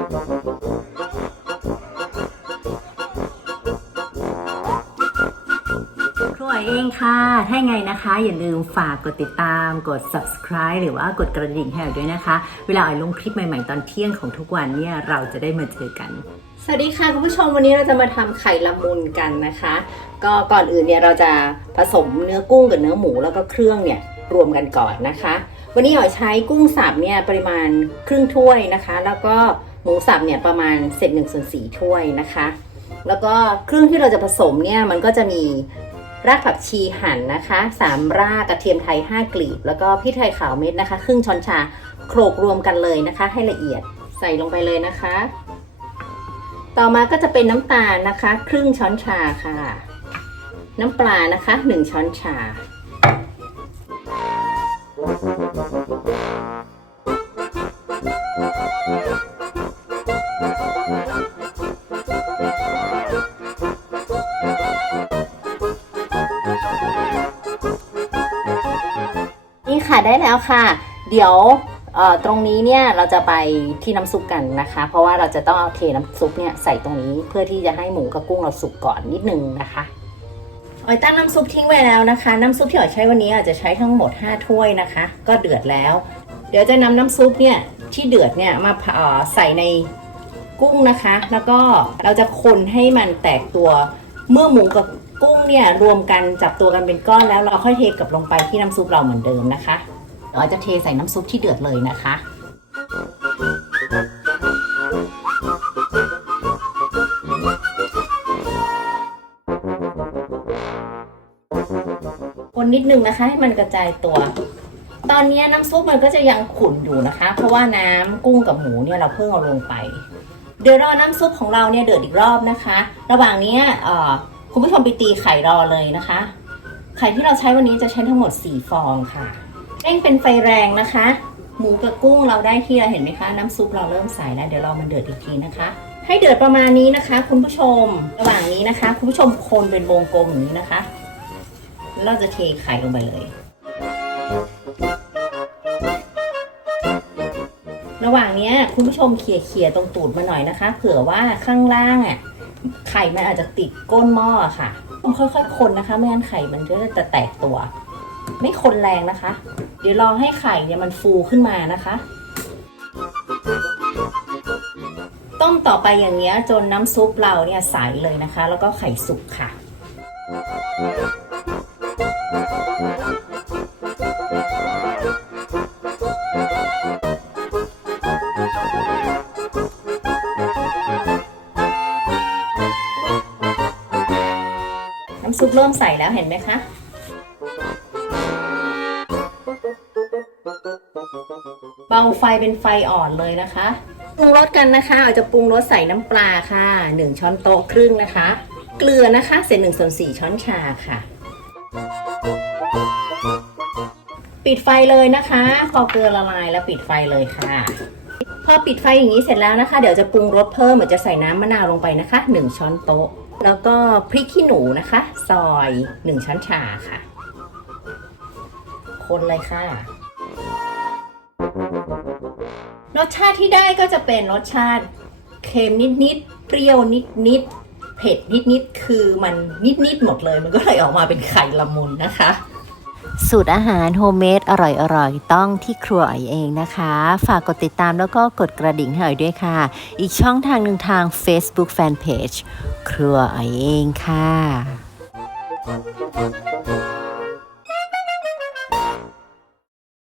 ครัวเองค่ะ ถ้าไงนะคะ อย่าลืมฝากกดติดตาม กด subscribe หรือว่ากดกระดิ่งให้เราด้วยนะคะ เวลาออยลงคลิปใหม่ ๆ ตอนเที่ยงของทุกวันเนี่ย เราจะได้มาเจอกัน สวัสดีค่ะ คุณผู้ชมวันนี้เราจะมาทำไข่ละมุนกันนะคะ ก็ก่อนอื่นเนี่ยเราจะผสมเนื้อกุ้งกับเนื้อหมูแล้วก็เครื่องเนี่ยรวมกันก่อนนะคะ วันนี้อ๋อยใช้กุ้งสับเนี่ยปริมาณครึ่งถ้วยนะคะ แล้วก็ หมูสับเนี่ยประมาณเศษหนึ่งส่วนสี่ถ้วยนะคะ แล้วก็เครื่องที่เราจะผสมเนี่ยมันก็จะมีรากผักชีหั่นนะคะสามรากกระเทียมไทย5กลีบ แล้วก็พริกไทยขาวเม็ดนะคะ ครึ่งช้อนชาโขลกรวมกันเลยนะคะ ให้ละเอียดใส่ลงไปเลยนะคะ ต่อมาก็จะเป็นน้ำตาลนะคะ ครึ่งช้อนชาค่ะ น้ำปลานะคะ 1 ช้อนชา ได้แล้วค่ะ เดี๋ยวตรงนี้เนี่ยเราจะไปที่น้ำซุปกันนะคะ เพราะว่าเราจะต้องเอาเทน้ำซุปเนี่ยใส่ตรงนี้เพื่อที่จะให้หมูกับกุ้งเราสุกก่อนนิดนึงนะคะออยตั้งน้ำซุปทิ้งไว้แล้วนะคะ น้ำซุปที่ออยใช้วันนี้อาจจะใช้ทั้งหมด 5 ถ้วยนะคะ ก็เดือดแล้ว เดี๋ยวจะนำน้ำซุปเนี่ยที่เดือดเนี่ยมาใส่ในกุ้งนะคะ แล้วก็เราจะคนให้มันแตกตัวเมื่อหมูกับกุ้งเนี่ยรวมกันจับตัวกันเป็นก้อนแล้วเราค่อยเทกลับลงไปที่น้ำซุปเราเหมือนเดิมนะคะ เราจะเทใส่น้ำซุปที่เดือดเลยนะคะ คนนิดนึงนะคะ ให้มันกระจายตัว ตอนนี้น้ำซุปมันก็จะยังขุ่นอยู่นะคะ เพราะว่าน้ำกุ้งกับหมูเนี่ยเราเพิ่งเอาลงไป เดี๋ยวรอน้ำซุปของเราเนี่ยเดือดอีกรอบนะคะ ระหว่างนี้คุณผู้ชมไปตีไข่รอเลยนะคะ ไข่ที่เราใช้วันนี้จะใช้ทั้งหมด 4 ฟองค่ะ เร่งเป็นไฟแรงนะคะ หมูกับกุ้งเราได้ที่แล้วเห็นไหมคะ น้ำซุปเราเริ่มใสแล้วเดี๋ยวรอมันเดือดอีกทีนะคะ ให้เดือดประมาณนี้นะคะ คุณผู้ชมระหว่างนี้นะคะ คุณผู้ชมคนเป็นวงกลมอย่างนี้นะคะเราจะเทไข่ลงไปเลย ระหว่างนี้คุณผู้ชมเขี่ยเขี่ยๆตรงตูดมาหน่อยนะคะ เผื่อว่าข้างล่างอะไข่มันอาจจะติดก้นหม้อค่ะต้องค่อยๆ คนนะคะ ไม่งั้นไข่มันก็จะแตกตัว ไม่คนแรงนะคะ เดี๋ยวรอให้ไข่เนี่ยมันฟูขึ้นมานะคะ ต้มต่อไปอย่างเงี้ยจนน้ำซุปเราเนี่ยใสเลยนะคะ แล้วก็ไข่สุกค่ะ น้ำซุปเริ่มใสแล้วเห็นไหมคะ เบาไฟเป็นไฟอ่อนเลยนะคะปรุงรสกันนะคะเราจะปรุงรสใส่น้ำปลาค่ะ 1 ช้อนโต๊ะครึ่งนะคะ เกลือนะคะเศษหนึ่งส่วนสี่ช้อนชาค่ะ ปิดไฟเลยนะคะ พอเกลือละลายแล้วปิดไฟเลยค่ะ พอปิดไฟอย่างนี้เสร็จแล้วนะคะ เดี๋ยวจะปรุงรสเพิ่มเหมือนจะใส่น้ำมะนาวลงไปนะคะ 1 ช้อนโต๊ะ แล้วก็พริกขี้หนูนะคะ ซอย 1 ช้อนชาค่ะ คนเลยค่ะ รสชาติที่ได้ก็จะเป็นรสชาติเค็มนิดๆ เปรี้ยวนิดๆ เผ็ดนิดๆ คือมันนิดๆ หมดเลย มันก็เลยออกมาเป็นไข่ละมุนนะคะ สูตรอาหารโฮมเมดอร่อยๆ ต้องที่ครัวอ๋อยเองนะคะ ฝากกดติดตามแล้วก็กดกระดิ่งให้อ๋อยด้วยค่ะ อีกช่องทางหนึ่งทาง Facebook Fanpage ครัวอ๋อยเองค่ะ